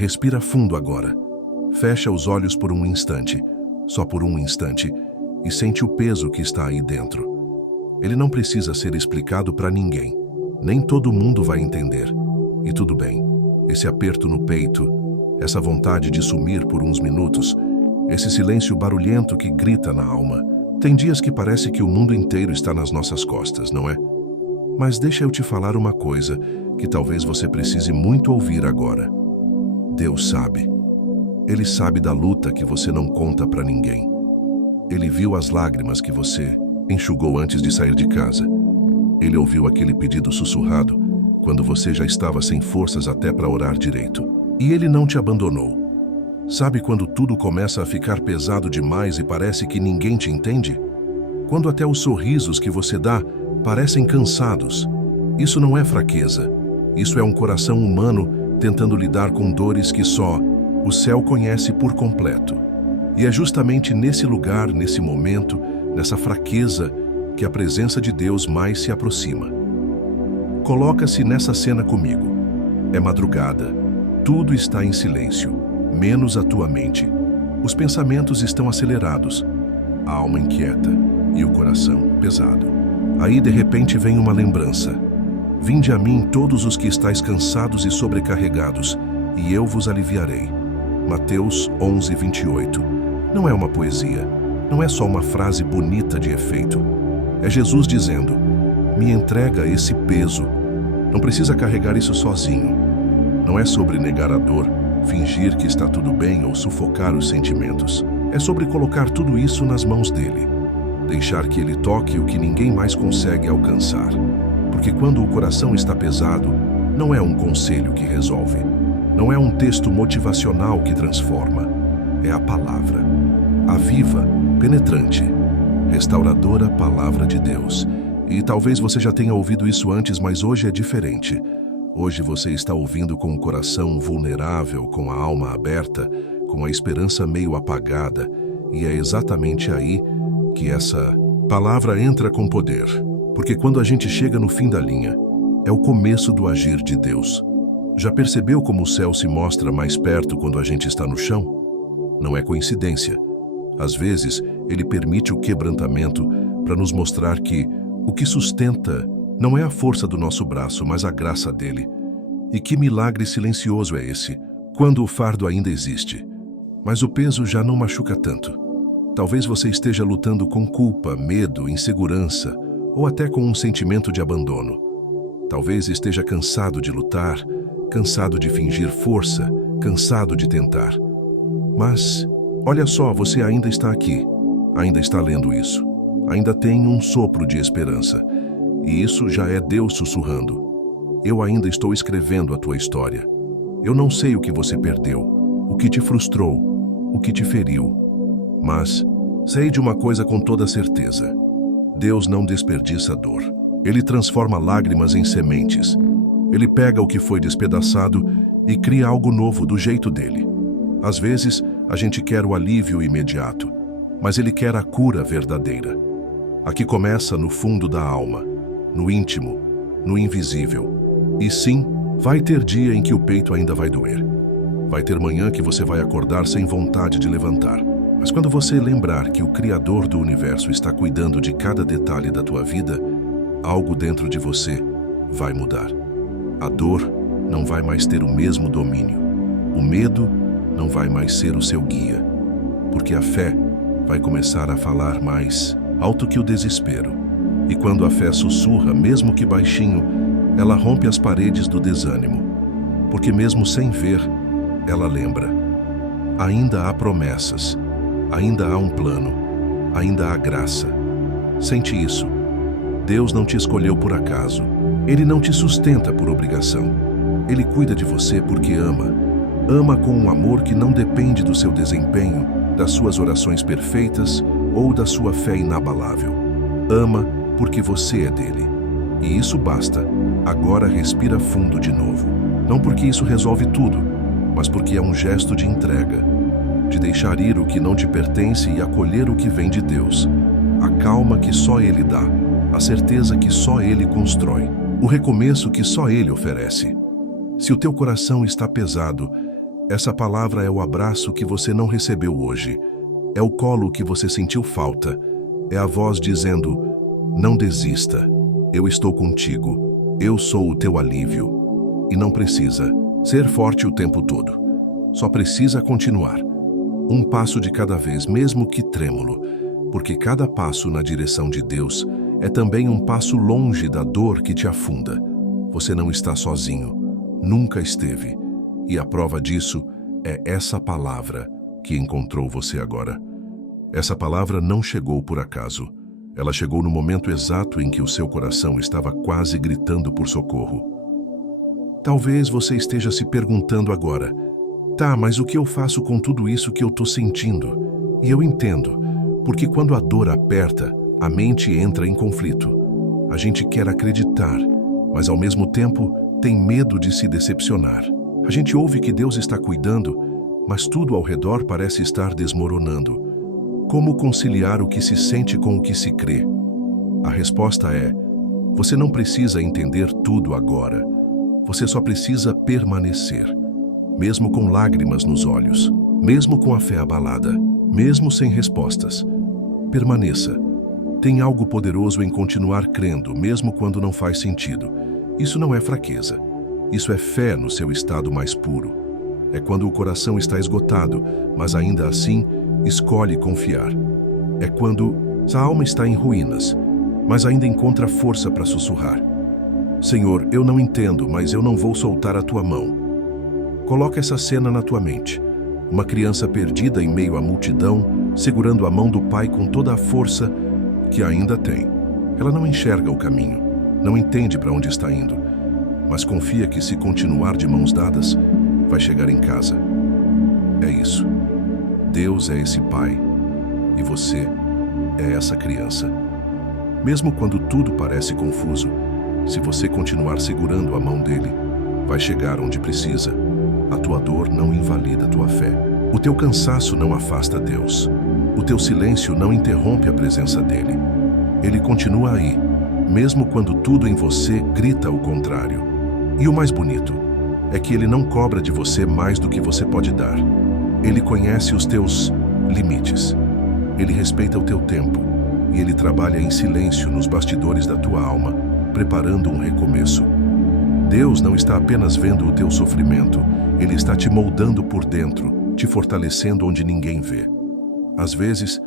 Respira fundo agora. Fecha os olhos por um instante, só por um instante, e sente o peso que está aí dentro. Ele não precisa ser explicado para ninguém. Nem todo mundo vai entender. E tudo bem. Esse aperto no peito, essa vontade de sumir por uns minutos, esse silêncio barulhento que grita na alma. Tem dias que parece que o mundo inteiro está nas nossas costas, não é? Mas deixa eu te falar uma coisa que talvez você precise muito ouvir agora. Deus sabe. Ele sabe da luta que você não conta para ninguém. Ele viu as lágrimas que você enxugou antes de sair de casa. Ele ouviu aquele pedido sussurrado quando você já estava sem forças até para orar direito. E ele não te abandonou. Sabe quando tudo começa a ficar pesado demais e parece que ninguém te entende? Quando até os sorrisos que você dá parecem cansados. Isso não é fraqueza. Isso é um coração humano tentando lidar com dores que só o céu conhece por completo. E é justamente nesse lugar, nesse momento, nessa fraqueza, que a presença de Deus mais se aproxima. Coloca-se nessa cena comigo. É madrugada. Tudo está em silêncio, menos a tua mente. Os pensamentos estão acelerados, a alma inquieta e o coração pesado. Aí, de repente, vem uma lembrança. Vinde a mim todos os que estáis cansados e sobrecarregados, e eu vos aliviarei. Mateus 11, 28. Não é uma poesia, não é só uma frase bonita de efeito. É Jesus dizendo, me entrega esse peso. Não precisa carregar isso sozinho. Não é sobre negar a dor, fingir que está tudo bem ou sufocar os sentimentos. É sobre colocar tudo isso nas mãos dele. Deixar que ele toque o que ninguém mais consegue alcançar. Porque quando o coração está pesado, não é um conselho que resolve. Não é um texto motivacional que transforma. É a palavra. A viva, penetrante, restauradora palavra de Deus. E talvez você já tenha ouvido isso antes, mas hoje é diferente. Hoje você está ouvindo com o coração vulnerável, com a alma aberta, com a esperança meio apagada. E é exatamente aí que essa palavra entra com poder. Porque quando a gente chega no fim da linha, é o começo do agir de Deus. Já percebeu como o céu se mostra mais perto quando a gente está no chão? Não é coincidência. Às vezes, ele permite o quebrantamento para nos mostrar que o que sustenta não é a força do nosso braço, mas a graça dele. E que milagre silencioso é esse, quando o fardo ainda existe. Mas o peso já não machuca tanto. Talvez você esteja lutando com culpa, medo, insegurança, ou até com um sentimento de abandono. Talvez esteja cansado de lutar, cansado de fingir força, cansado de tentar. Mas, olha só, você ainda está aqui, ainda está lendo isso, ainda tem um sopro de esperança. E isso já é Deus sussurrando. Eu ainda estou escrevendo a tua história. Eu não sei o que você perdeu, o que te frustrou, o que te feriu. Mas sei de uma coisa com toda certeza. Deus não desperdiça dor. Ele transforma lágrimas em sementes. Ele pega o que foi despedaçado e cria algo novo do jeito dele. Às vezes, a gente quer o alívio imediato, mas ele quer a cura verdadeira. Aqui começa no fundo da alma, no íntimo, no invisível. E sim, vai ter dia em que o peito ainda vai doer. Vai ter manhã que você vai acordar sem vontade de levantar. Mas quando você lembrar que o Criador do Universo está cuidando de cada detalhe da tua vida, algo dentro de você vai mudar. A dor não vai mais ter o mesmo domínio. O medo não vai mais ser o seu guia. Porque a fé vai começar a falar mais alto que o desespero. E quando a fé sussurra, mesmo que baixinho, ela rompe as paredes do desânimo. Porque mesmo sem ver, ela lembra. Ainda há promessas. Ainda há um plano, ainda há graça. Sente isso. Deus não te escolheu por acaso. Ele não te sustenta por obrigação. Ele cuida de você porque ama. Ama com um amor que não depende do seu desempenho, das suas orações perfeitas ou da sua fé inabalável. Ama porque você é dele. E isso basta. Agora respira fundo de novo. Não porque isso resolve tudo, mas porque é um gesto de entrega. De deixar ir o que não te pertence e acolher o que vem de Deus. A calma que só Ele dá, a certeza que só Ele constrói, o recomeço que só Ele oferece. Se o teu coração está pesado, Essa palavra é o abraço que você não recebeu hoje. É o colo que você sentiu falta. É a voz dizendo: não desista. Eu estou contigo. Eu sou o teu alívio. E não precisa ser forte o tempo todo. Só precisa continuar. Um passo de cada vez, mesmo que trêmulo, porque cada passo na direção de Deus é também um passo longe da dor que te afunda. Você não está sozinho. Nunca esteve. E a prova disso é essa palavra que encontrou você agora. Essa palavra não chegou por acaso. Ela chegou no momento exato em que o seu coração estava quase gritando por socorro. Talvez você esteja se perguntando agora: tá, mas o que eu faço com tudo isso que eu estou sentindo? E eu entendo, porque quando a dor aperta, a mente entra em conflito. A gente quer acreditar, mas ao mesmo tempo tem medo de se decepcionar. A gente ouve que Deus está cuidando, mas tudo ao redor parece estar desmoronando. Como conciliar o que se sente com o que se crê? A resposta é: você não precisa entender tudo agora. Você só precisa permanecer. Mesmo com lágrimas nos olhos, mesmo com a fé abalada, mesmo sem respostas. Permaneça. Tem algo poderoso em continuar crendo, mesmo quando não faz sentido. Isso não é fraqueza. Isso é fé no seu estado mais puro. É quando o coração está esgotado, mas ainda assim escolhe confiar. É quando a alma está em ruínas, mas ainda encontra força para sussurrar: Senhor, eu não entendo, mas eu não vou soltar a tua mão. Coloca essa cena na tua mente. Uma criança perdida em meio à multidão, segurando a mão do pai com toda a força que ainda tem. Ela não enxerga o caminho, não entende para onde está indo, mas confia que se continuar de mãos dadas, vai chegar em casa. É isso. Deus é esse pai, e você é essa criança. Mesmo quando tudo parece confuso, se você continuar segurando a mão dele, vai chegar onde precisa. A tua dor não invalida a tua fé. O teu cansaço não afasta Deus. O teu silêncio não interrompe a presença dele. Ele continua aí, mesmo quando tudo em você grita o contrário. E o mais bonito é que ele não cobra de você mais do que você pode dar. Ele conhece os teus limites. Ele respeita o teu tempo. E ele trabalha em silêncio nos bastidores da tua alma, preparando um recomeço. Deus não está apenas vendo o teu sofrimento, ele está te moldando por dentro, te fortalecendo onde ninguém vê. Às vezes,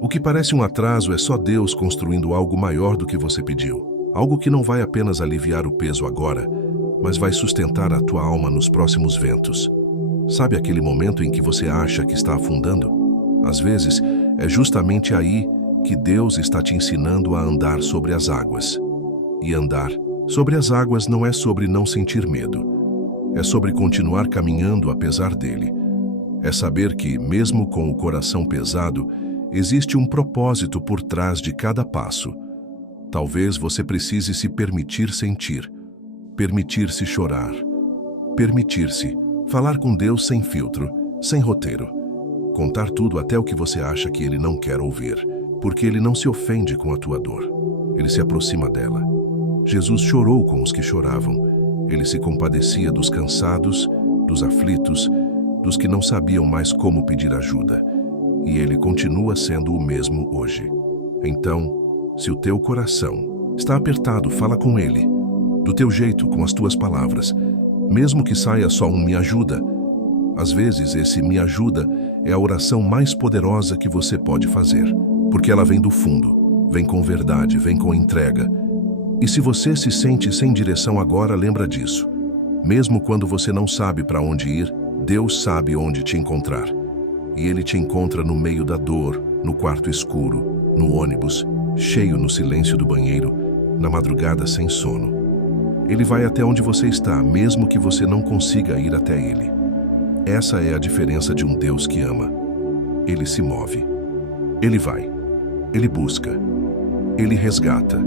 o que parece um atraso é só Deus construindo algo maior do que você pediu. Algo que não vai apenas aliviar o peso agora, mas vai sustentar a tua alma nos próximos ventos. Sabe aquele momento em que você acha que está afundando? Às vezes, é justamente aí que Deus está te ensinando a andar sobre as águas. E andar sobre as águas não é sobre não sentir medo. É sobre continuar caminhando apesar dele. É saber que, mesmo com o coração pesado, existe um propósito por trás de cada passo. Talvez você precise se permitir sentir, permitir-se chorar, permitir-se falar com Deus sem filtro, sem roteiro. Contar tudo até o que você acha que ele não quer ouvir, porque ele não se ofende com a tua dor. Ele se aproxima dela. Jesus chorou com os que choravam. Ele se compadecia dos cansados, dos aflitos, dos que não sabiam mais como pedir ajuda. E ele continua sendo o mesmo hoje. Então, se o teu coração está apertado, fala com ele. Do teu jeito, com as tuas palavras. Mesmo que saia só um me ajuda. Às vezes, esse me ajuda é a oração mais poderosa que você pode fazer. Porque ela vem do fundo, vem com verdade, vem com entrega. E se você se sente sem direção agora, lembra disso. Mesmo quando você não sabe para onde ir, Deus sabe onde te encontrar. E Ele te encontra no meio da dor, no quarto escuro, no ônibus, cheio no silêncio do banheiro, na madrugada sem sono. Ele vai até onde você está, mesmo que você não consiga ir até Ele. Essa é a diferença de um Deus que ama. Ele se move. Ele vai. Ele busca. Ele resgata.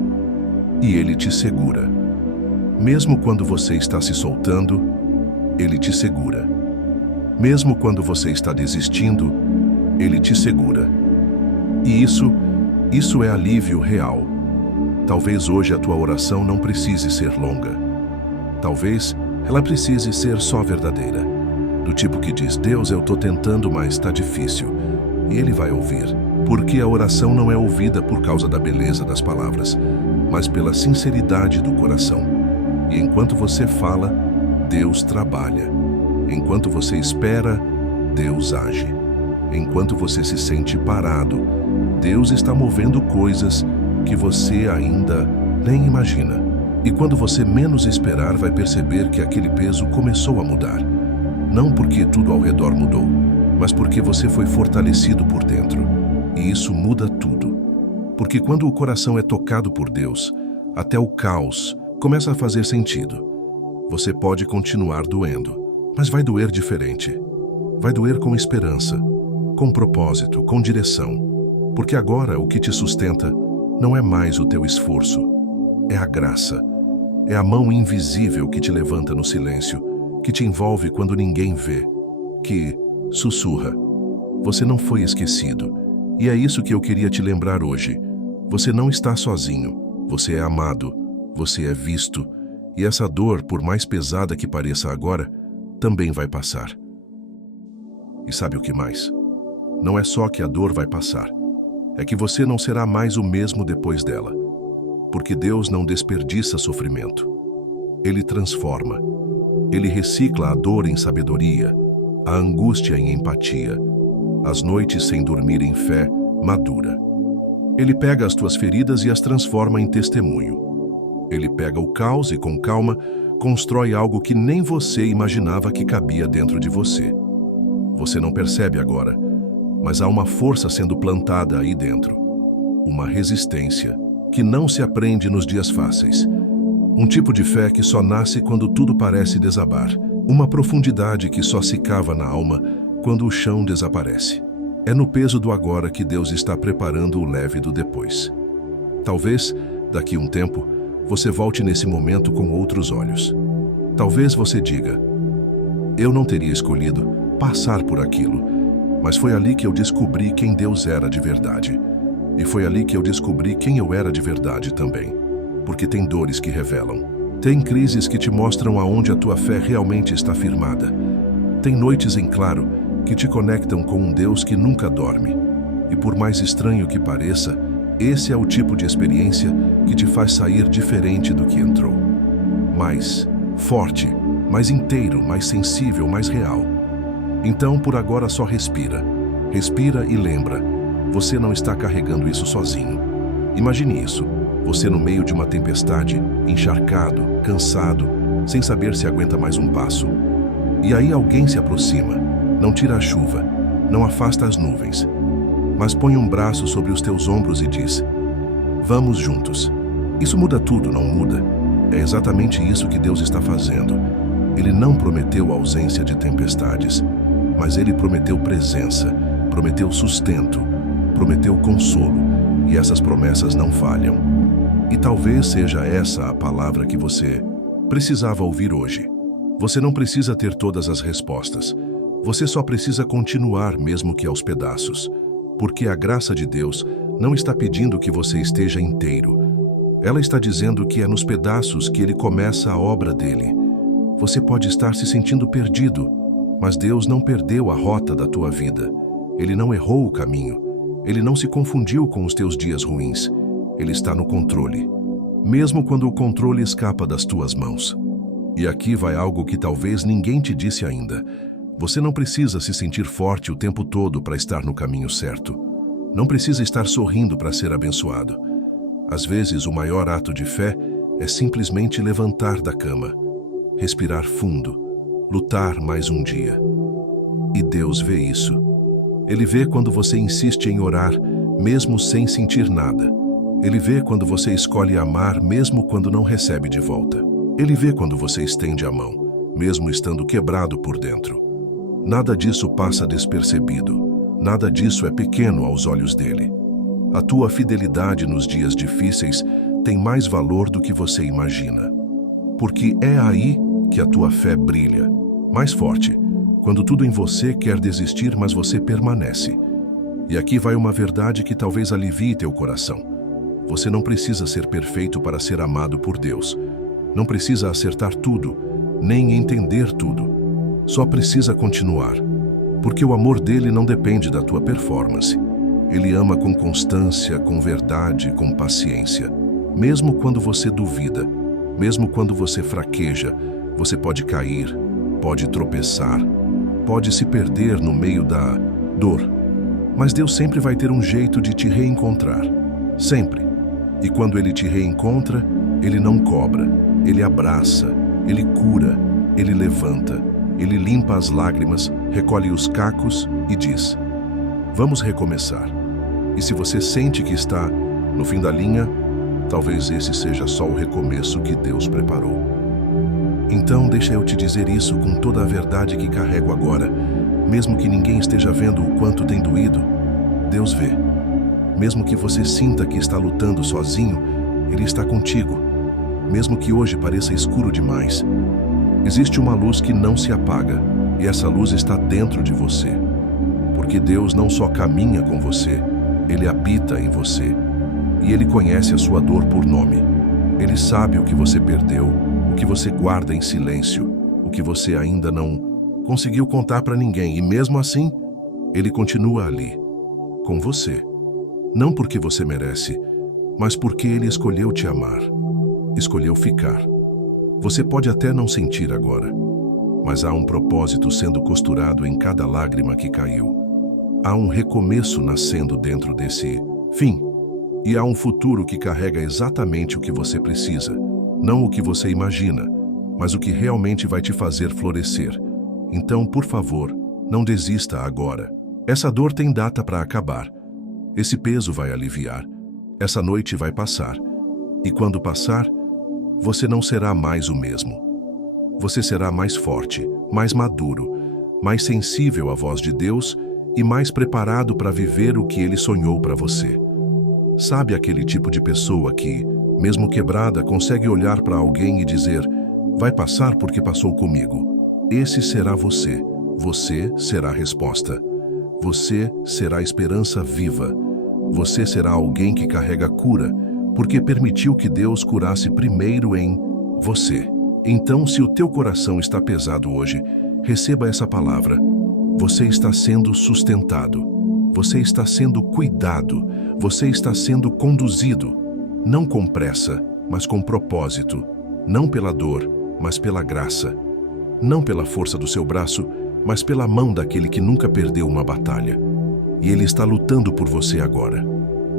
E Ele te segura. Mesmo quando você está se soltando, Ele te segura. Mesmo quando você está desistindo, Ele te segura. E isso é alívio real. Talvez hoje a tua oração não precise ser longa. Talvez ela precise ser só verdadeira. Do tipo que diz: Deus, eu tô tentando, mas tá difícil. E ele vai ouvir, porque a oração não é ouvida por causa da beleza das palavras, mas pela sinceridade do coração. E enquanto você fala, Deus trabalha. Enquanto você espera, Deus age. Enquanto você se sente parado, Deus está movendo coisas que você ainda nem imagina. E quando você menos esperar, vai perceber que aquele peso começou a mudar. Não porque tudo ao redor mudou, mas porque você foi fortalecido por dentro. E isso muda tudo. Porque quando o coração é tocado por Deus, até o caos começa a fazer sentido. Você pode continuar doendo, mas vai doer diferente. Vai doer com esperança, com propósito, com direção. Porque agora o que te sustenta não é mais o teu esforço, é a graça. É a mão invisível que te levanta no silêncio, que te envolve quando ninguém vê, que sussurra. Você não foi esquecido, e é isso que eu queria te lembrar hoje. Você não está sozinho, você é amado, você é visto, e essa dor, por mais pesada que pareça agora, também vai passar. E sabe o que mais? Não é só que a dor vai passar, é que você não será mais o mesmo depois dela. Porque Deus não desperdiça sofrimento. Ele transforma. Ele recicla a dor em sabedoria, a angústia em empatia, as noites sem dormir em fé madura. Ele pega as tuas feridas e as transforma em testemunho. Ele pega o caos e, com calma, constrói algo que nem você imaginava que cabia dentro de você. Você não percebe agora, mas há uma força sendo plantada aí dentro. Uma resistência que não se aprende nos dias fáceis. Um tipo de fé que só nasce quando tudo parece desabar. Uma profundidade que só se cava na alma quando o chão desaparece. É no peso do agora que Deus está preparando o leve do depois. Talvez, daqui a um tempo, você volte nesse momento com outros olhos. Talvez você diga: eu não teria escolhido passar por aquilo, mas foi ali que eu descobri quem Deus era de verdade. E foi ali que eu descobri quem eu era de verdade também. Porque tem dores que revelam. Tem crises que te mostram aonde a tua fé realmente está firmada. Tem noites em claro que te conectam com um Deus que nunca dorme. E por mais estranho que pareça, esse é o tipo de experiência que te faz sair diferente do que entrou. Mais forte, mais inteiro, mais sensível, mais real. Então, por agora, só respira. Respira e lembra. Você não está carregando isso sozinho. Imagine isso, você no meio de uma tempestade, encharcado, cansado, sem saber se aguenta mais um passo. E aí alguém se aproxima, não tira a chuva, não afasta as nuvens, mas põe um braço sobre os teus ombros e diz: vamos juntos. Isso muda tudo, não muda? É exatamente isso que Deus está fazendo. Ele não prometeu ausência de tempestades, mas Ele prometeu presença, prometeu sustento, prometeu consolo. E essas promessas não falham. E talvez seja essa a palavra que você precisava ouvir hoje. Você não precisa ter todas as respostas. Você só precisa continuar, mesmo que aos pedaços. Porque a graça de Deus não está pedindo que você esteja inteiro. Ela está dizendo que é nos pedaços que Ele começa a obra dele. Você pode estar se sentindo perdido, mas Deus não perdeu a rota da tua vida. Ele não errou o caminho. Ele não se confundiu com os teus dias ruins. Ele está no controle, mesmo quando o controle escapa das tuas mãos. E aqui vai algo que talvez ninguém te disse ainda. Você não precisa se sentir forte o tempo todo para estar no caminho certo. Não precisa estar sorrindo para ser abençoado. Às vezes, o maior ato de fé é simplesmente levantar da cama, respirar fundo, lutar mais um dia. E Deus vê isso. Ele vê quando você insiste em orar, mesmo sem sentir nada. Ele vê quando você escolhe amar, mesmo quando não recebe de volta. Ele vê quando você estende a mão, mesmo estando quebrado por dentro. Nada disso passa despercebido. Nada disso é pequeno aos olhos dele. A tua fidelidade nos dias difíceis tem mais valor do que você imagina. Porque é aí que a tua fé brilha, mais forte. Quando tudo em você quer desistir, mas você permanece. E aqui vai uma verdade que talvez alivie teu coração. Você não precisa ser perfeito para ser amado por Deus. Não precisa acertar tudo, nem entender tudo. Só precisa continuar, porque o amor dele não depende da tua performance. Ele ama com constância, com verdade, com paciência. Mesmo quando você duvida, mesmo quando você fraqueja, você pode cair, pode tropeçar, pode se perder no meio da dor. Mas Deus sempre vai ter um jeito de te reencontrar. Sempre. E quando Ele te reencontra, Ele não cobra, Ele abraça, Ele cura, Ele levanta, Ele limpa as lágrimas, recolhe os cacos e diz: vamos recomeçar. E se você sente que está no fim da linha, talvez esse seja só o recomeço que Deus preparou. Então, deixa eu te dizer isso com toda a verdade que carrego agora. Mesmo que ninguém esteja vendo o quanto tem doído, Deus vê. Mesmo que você sinta que está lutando sozinho, Ele está contigo. Mesmo que hoje pareça escuro demais, existe uma luz que não se apaga, e essa luz está dentro de você. Porque Deus não só caminha com você, Ele habita em você. E Ele conhece a sua dor por nome. Ele sabe o que você perdeu, o que você guarda em silêncio, o que você ainda não conseguiu contar para ninguém. E mesmo assim, Ele continua ali, com você. Não porque você merece, mas porque Ele escolheu te amar. Escolheu ficar. Você pode até não sentir agora, mas há um propósito sendo costurado em cada lágrima que caiu. Há um recomeço nascendo dentro desse fim. E há um futuro que carrega exatamente o que você precisa. Não o que você imagina, mas o que realmente vai te fazer florescer. Então, por favor, não desista agora. Essa dor tem data para acabar. Esse peso vai aliviar. Essa noite vai passar. E quando passar, você não será mais o mesmo. Você será mais forte, mais maduro, mais sensível à voz de Deus e mais preparado para viver o que Ele sonhou para você. Sabe aquele tipo de pessoa que, mesmo quebrada, consegue olhar para alguém e dizer: vai passar porque passou comigo. Esse será você. Você será a resposta. Você será a esperança viva. Você será alguém que carrega cura, porque permitiu que Deus curasse primeiro em você. Então, se o teu coração está pesado hoje, receba essa palavra. Você está sendo sustentado. Você está sendo cuidado. Você está sendo conduzido. Não com pressa, mas com propósito. Não pela dor, mas pela graça. Não pela força do seu braço, mas pela mão daquele que nunca perdeu uma batalha. E Ele está lutando por você agora.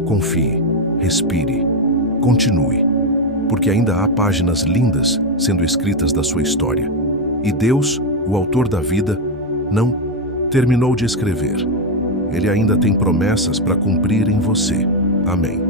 Confie, respire, continue, porque ainda há páginas lindas sendo escritas da sua história. E Deus, o autor da vida, não terminou de escrever. Ele ainda tem promessas para cumprir em você. Amém.